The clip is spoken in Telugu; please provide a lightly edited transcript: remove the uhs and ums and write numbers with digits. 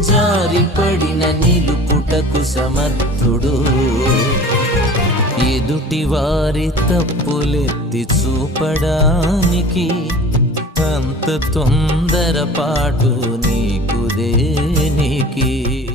జారిపడిన నిలుపుటకు సమర్థుడు. ఎదుటి వారి తప్పులెత్తి చూపడానికి అంత తొందరపాటు నీకు దేనికి?